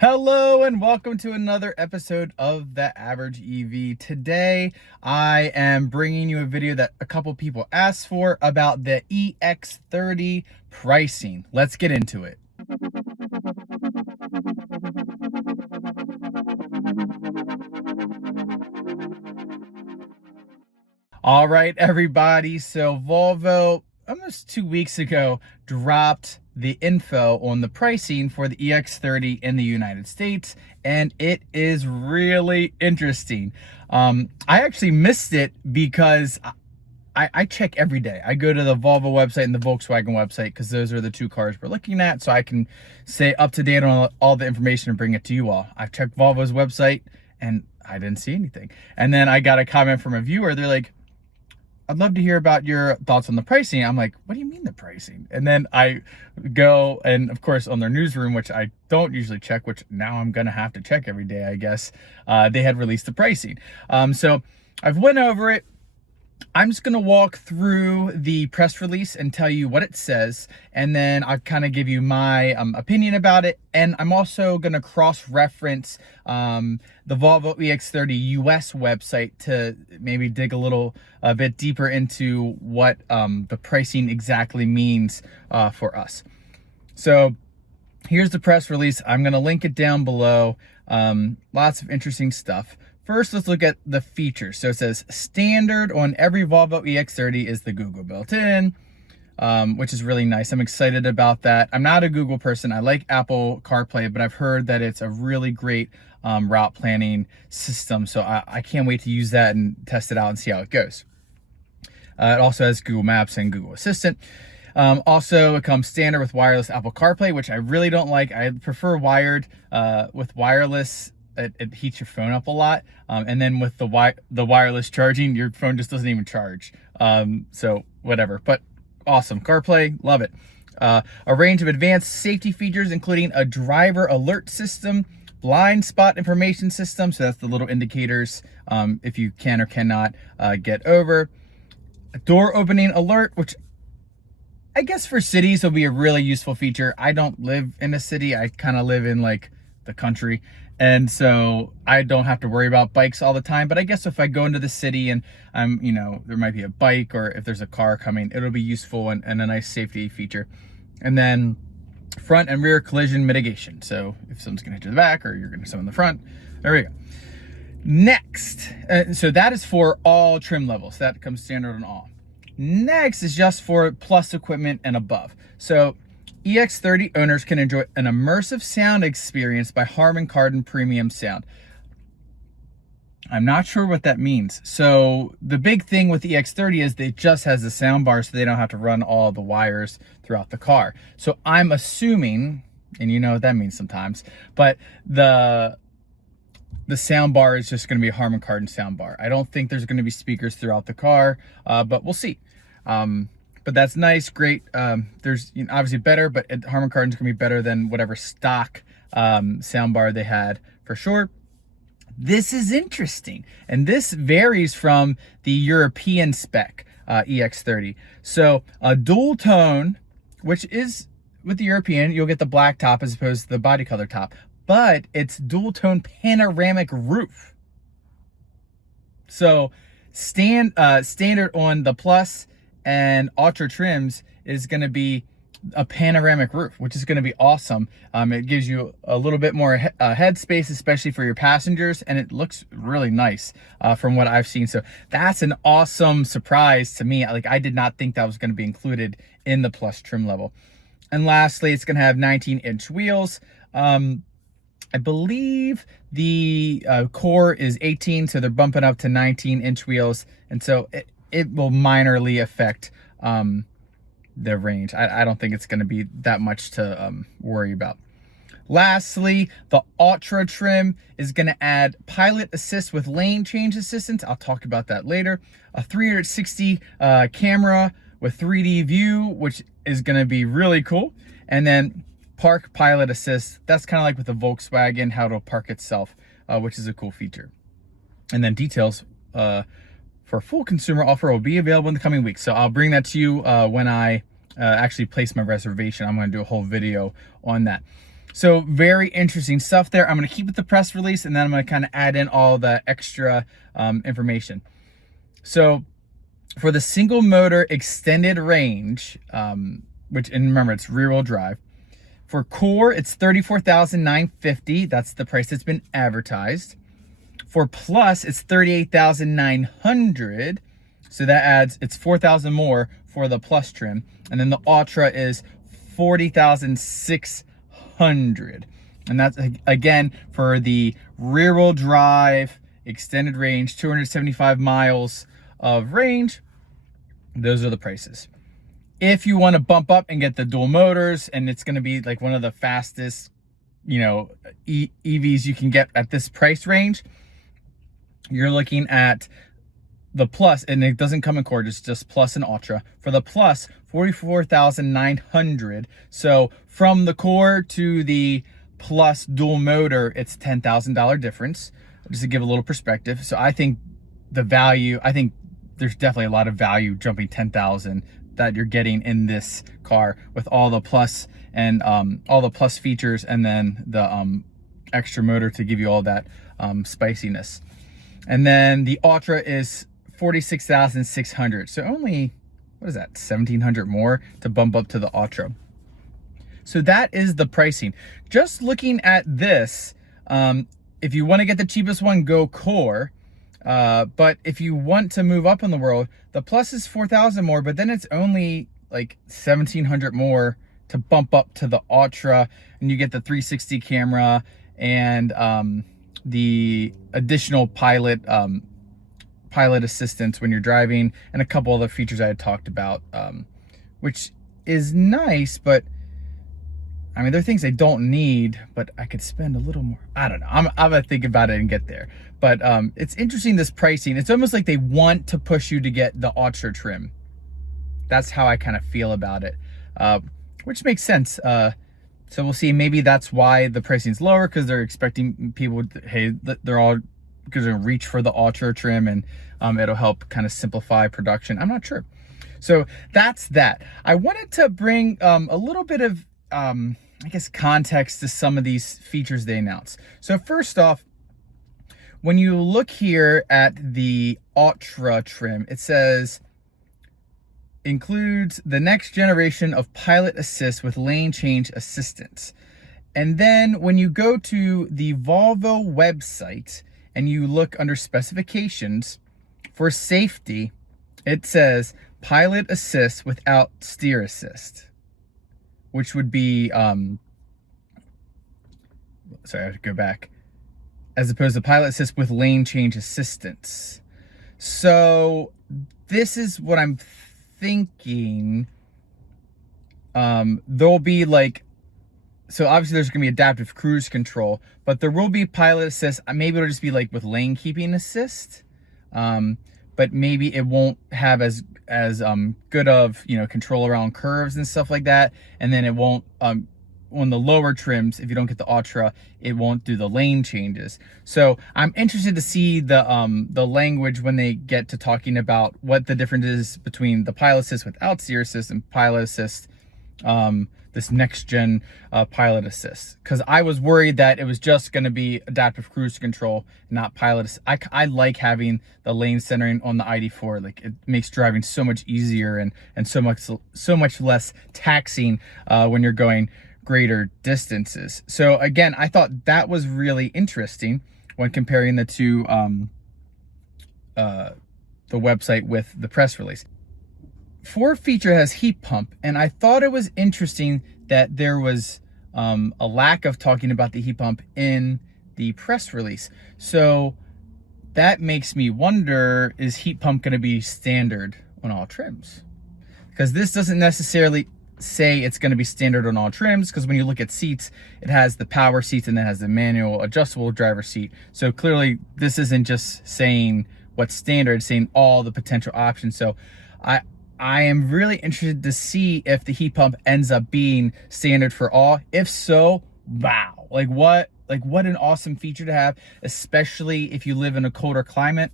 Hello and welcome to another episode of The Average EV. Today, I am bringing you a video that a couple people asked for about the EX30 pricing. Let's get into it. All right, everybody. So Volvo, almost 2 weeks ago, dropped the info on the pricing for the EX30 in the United States, and it is really interesting. I actually missed it because I check every day. I go to the Volvo website and the Volkswagen website because those are the two cars we're looking at, so I can stay up to date on all the information and bring it to you all. I checked Volvo's website and I didn't see anything. And then I got a comment from a viewer. They're like, I'd love to hear about your thoughts on the pricing. I'm like, what do you mean the pricing? And then I go, and of course on their newsroom, which I don't usually check, which now I'm gonna have to check every day, I guess, they had released the pricing. So I've went over it. I'm just gonna walk through the press release and tell you what it says, and then I'll kind of give you my opinion about it. And I'm also gonna cross-reference the Volvo EX30 US website to maybe dig a bit deeper into what the pricing exactly means for us. So here's the press release. I'm gonna link it down below. Lots of interesting stuff. First, let's look at the features. So it says standard on every Volvo EX30 is the Google built-in, which is really nice. I'm excited about that. I'm not a Google person. I like Apple CarPlay, but I've heard that it's a really great route planning system. So I can't wait to use that and test it out and see how it goes. It also has Google Maps and Google Assistant. Also, it comes standard with wireless Apple CarPlay, which I really don't like. I prefer wired. With wireless, it heats your phone up a lot. And then with the wireless charging, your phone just doesn't even charge. So whatever, but awesome. CarPlay, love it. A range of advanced safety features, including a driver alert system, blind spot information system. So that's the little indicators if you can or cannot get over. A door opening alert, which I guess for cities will be a really useful feature. I don't live in a city. I kind of live in like the country. And so I don't have to worry about bikes all the time. But I guess if I go into the city and there might be a bike, or if there's a car coming, it'll be useful and a nice safety feature. And then front and rear collision mitigation. So if someone's gonna hit you in the back or you're gonna hit someone in the front, there we go. Next, so that is for all trim levels. That comes standard on all. Next is just for plus equipment and above. So EX30 owners can enjoy an immersive sound experience by Harman Kardon Premium Sound. I'm not sure what that means. So the big thing with the EX30 is it just has the sound bar, so they don't have to run all the wires throughout the car. So I'm assuming, and you know what that means sometimes, but the sound bar is just going to be a Harman Kardon sound bar. I don't think there's going to be speakers throughout the car, but we'll see. But that's nice, great. There's obviously better, but Harman Kardon's gonna be better than whatever stock soundbar they had for sure. This is interesting, and this varies from the European spec EX30. So a dual tone, which is with the European, you'll get the black top as opposed to the body color top, but it's dual tone panoramic roof. So standard on the Plus and Ultra trims is going to be a panoramic roof, which is going to be awesome. It gives you a little bit more head space, especially for your passengers, and it looks really nice from what I've seen. So that's an awesome surprise to me. Like, I did not think that was going to be included in the Plus trim level. And lastly, it's going to have 19-inch wheels. I believe the core is 18, so they're bumping up to 19-inch wheels, and so it will minorly affect the range. I don't think it's going to be that much to worry about. Lastly, the Ultra trim is going to add pilot assist with lane change assistance. I'll talk about that later. A 360 camera with 3D view, which is going to be really cool. And then park pilot assist. That's kind of like with the Volkswagen, how it'll park itself, which is a cool feature. And then details for full consumer offer will be available in the coming weeks. So I'll bring that to you when I actually place my reservation. I'm going to do a whole video on that. So very interesting stuff there. I'm going to keep it the press release, and then I'm going to kind of add in all the extra information. So for the single motor extended range, and remember, it's rear wheel drive. For Core, it's $34,950. That's the price that's been advertised. For Plus, it's $38,900. So that adds, it's $4,000 more for the Plus trim. And then the Ultra is $40,600. And that's, again, for the rear wheel drive, extended range, 275 miles of range. Those are the prices. If you want to bump up and get the dual motors, and it's going to be like one of the fastest, EVs you can get at this price range, you're looking at the Plus, and it doesn't come in Core, it's just Plus and Ultra. For the Plus, $44,900. So from the Core to the Plus dual motor, it's $10,000 difference, just to give a little perspective. So I think there's definitely a lot of value jumping $10,000 that you're getting in this car with all the Plus and all the Plus features, and then the extra motor to give you all that spiciness. And then the Ultra is $46,600. So only, what is that, $1,700 more to bump up to the Ultra. So that is the pricing. Just looking at this, if you want to get the cheapest one, go Core. But if you want to move up in the world, the Plus is $4,000 more, but then it's only like $1,700 more to bump up to the Ultra, and you get the 360 camera and the additional pilot assistance when you're driving, and a couple other features I had talked about, which is nice, but I mean, there are things I don't need, but I could spend a little more. I don't know. I'm gonna think about it and get there. But it's interesting, this pricing. It's almost like they want to push you to get the Ultra trim. That's how I kind of feel about it, which makes sense. So we'll see. Maybe that's why the pricing's lower, because they're expecting people, hey, they're all going to reach for the Ultra trim, and it'll help kind of simplify production. I'm not sure. So that's that. I wanted to bring a little bit of I guess context to some of these features they announced. So first off, when you look here at the Ultra trim, it says includes the next generation of pilot assist with lane change assistance. And then when you go to the Volvo website and you look under specifications for safety, it says pilot assist without steer assist, which would be, sorry, I have to go back, as opposed to pilot assist with lane change assistance. So this is what I'm thinking. There'll be like, so obviously there's going to be adaptive cruise control, but there will be pilot assist. Maybe it'll just be like with lane keeping assist. But maybe it won't have as good of, control around curves and stuff like that. And then it won't, on the lower trims, if you don't get the Ultra, it won't do the lane changes. So I'm interested to see the language when they get to talking about what the difference is between the pilot assist without steer assist and pilot assist, this next gen pilot assist. Because I was worried that it was just going to be adaptive cruise control, not pilot assist. I like having the lane centering on the ID4. Like, it makes driving so much easier and so much less taxing when you're going greater distances. So again, I thought that was really interesting when comparing the two, the website with the press release. Ford feature has heat pump, and I thought it was interesting that there was a lack of talking about the heat pump in the press release. So that makes me wonder, is heat pump going to be standard on all trims? Because this doesn't necessarily say it's going to be standard on all trims, because when you look at seats, it has the power seats and then has the manual adjustable driver seat. So clearly this isn't just saying what's standard, it's saying all the potential options. So I am really interested to see if the heat pump ends up being standard for all. If so, wow, like what an awesome feature to have, especially if you live in a colder climate.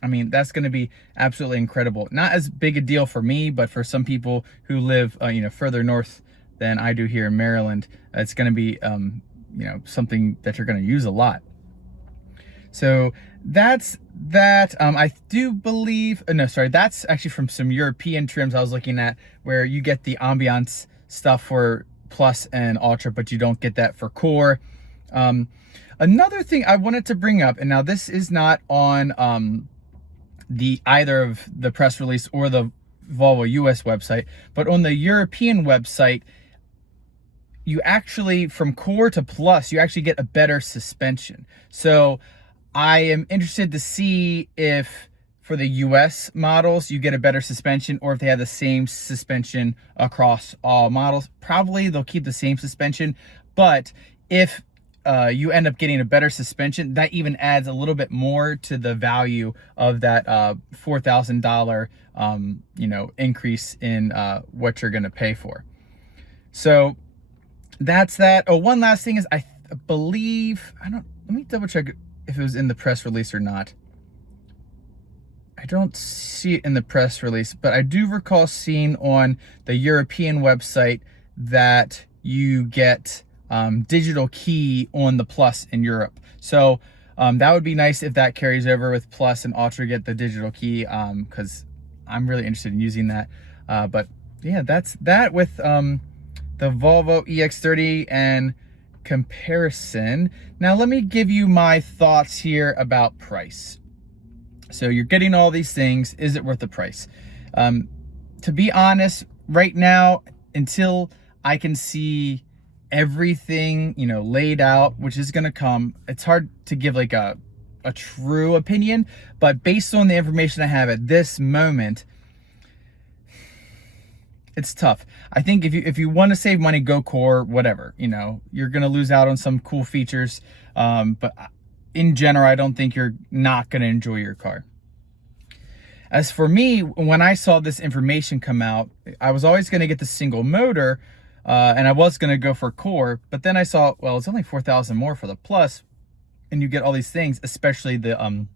I mean, that's going to be absolutely incredible. Not as big a deal for me, but for some people who live, further north than I do here in Maryland. It's going to be, something that you're going to use a lot. So that's that. I do believe, no, sorry, that's actually from some European trims I was looking at, where you get the ambiance stuff for Plus and Ultra, but you don't get that for Core. Another thing I wanted to bring up, and now this is not on either of the press release or the Volvo US website, but on the European website, you actually, from Core to Plus, you actually get a better suspension. So I am interested to see if for the US models you get a better suspension, or if they have the same suspension across all models. Probably they'll keep the same suspension, but if you end up getting a better suspension, that even adds a little bit more to the value of that $4,000 increase in what you're going to pay for. So that's that. Oh, one last thing is, I believe, let me double check if it was in the press release or not. I don't see it in the press release, but I do recall seeing on the European website that you get digital key on the Plus in Europe. So that would be nice if that carries over with Plus and Ultra, get the digital key, because I'm really interested in using that. But yeah, that's that with the Volvo EX30 and comparison. Now let me give you my thoughts here about price. So you're getting all these things. Is it worth the price? To be honest, right now, until I can see everything, laid out, which is going to come, it's hard to give like a true opinion, but based on the information I have at this moment, it's tough. I think if you want to save money, go Core, whatever, you're going to lose out on some cool features. But in general, I don't think you're not going to enjoy your car. As for me, when I saw this information come out, I was always going to get the single motor, and I was going to go for Core, but then I saw, well, it's only $4,000 more for the Plus, and you get all these things, especially the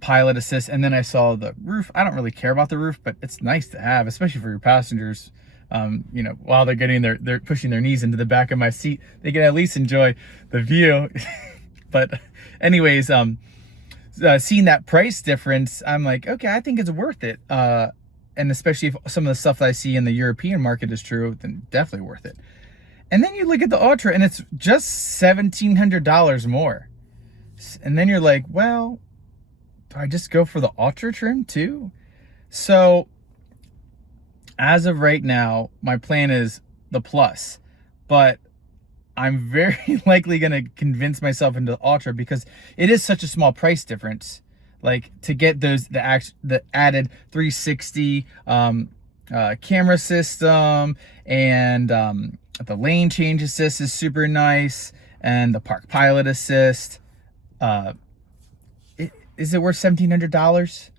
pilot assist. And then I saw the roof. I don't really care about the roof, but it's nice to have, especially for your passengers. While they're they're pushing their knees into the back of my seat, they can at least enjoy the view. But anyways, seeing that price difference, I'm like, okay, I think it's worth it. And especially if some of the stuff that I see in the European market is true, then definitely worth it. And then you look at the Ultra and it's just $1,700 more. And then you're like, well, do I just go for the Ultra trim too? So as of right now, my plan is the Plus, but I'm very likely going to convince myself into the Ultra because it is such a small price difference. Like to get the added 360 camera system, and the lane change assist is super nice, and the park pilot assist. Is it worth $1,700?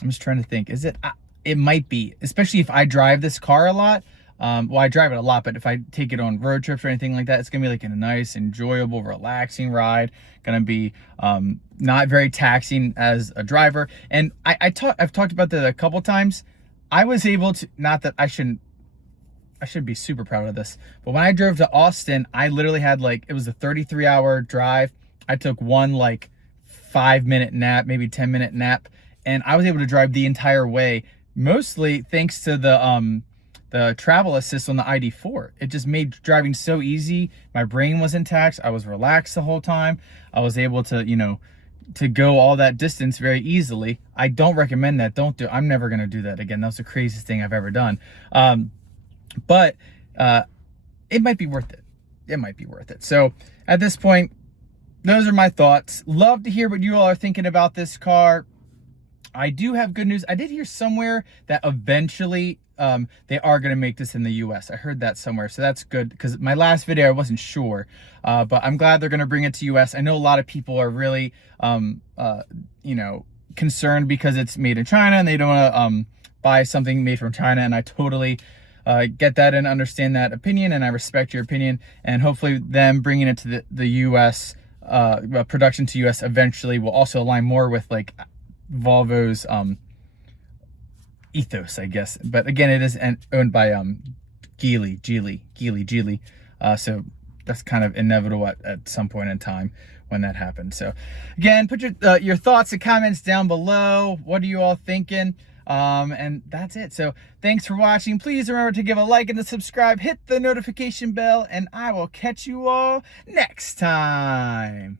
I'm just trying to think. Is it? It might be, especially if I drive this car a lot. Well, I drive it a lot, but if I take it on road trips or anything like that, it's gonna be like a nice, enjoyable, relaxing ride. Gonna be not very taxing as a driver. And I've talked about that a couple times. I was able to, not that I should be super proud of this, but when I drove to Austin, I literally had it was a 33-hour drive. I took one 5-minute nap, maybe 10-minute nap, and I was able to drive the entire way, mostly thanks to the travel assist on the ID4. It just made driving so easy. My brain wasn't taxed. I was relaxed the whole time. I was able to, to go all that distance very easily. I don't recommend that. I'm never going to do that again. That was the craziest thing I've ever done. But it might be worth it. It might be worth it. So at this point, those are my thoughts. Love to hear what you all are thinking about this car. I do have good news. I did hear somewhere that eventually they are going to make this in the US. I heard that somewhere, so that's good, because my last video I wasn't sure, but I'm glad they're going to bring it to US. I know a lot of people are really concerned because it's made in China and they don't want to buy something made from China, and I totally get that and understand that opinion, and I respect your opinion. And hopefully them bringing it to the US, production to US eventually, will also align more with Volvo's ethos, I guess. But again, it is owned by Geely. So that's kind of inevitable at some point in time when that happens. So again, put your thoughts and comments down below. What are you all thinking? And that's it. So thanks for watching. Please remember to give a like and to subscribe, hit the notification bell, and I will catch you all next time.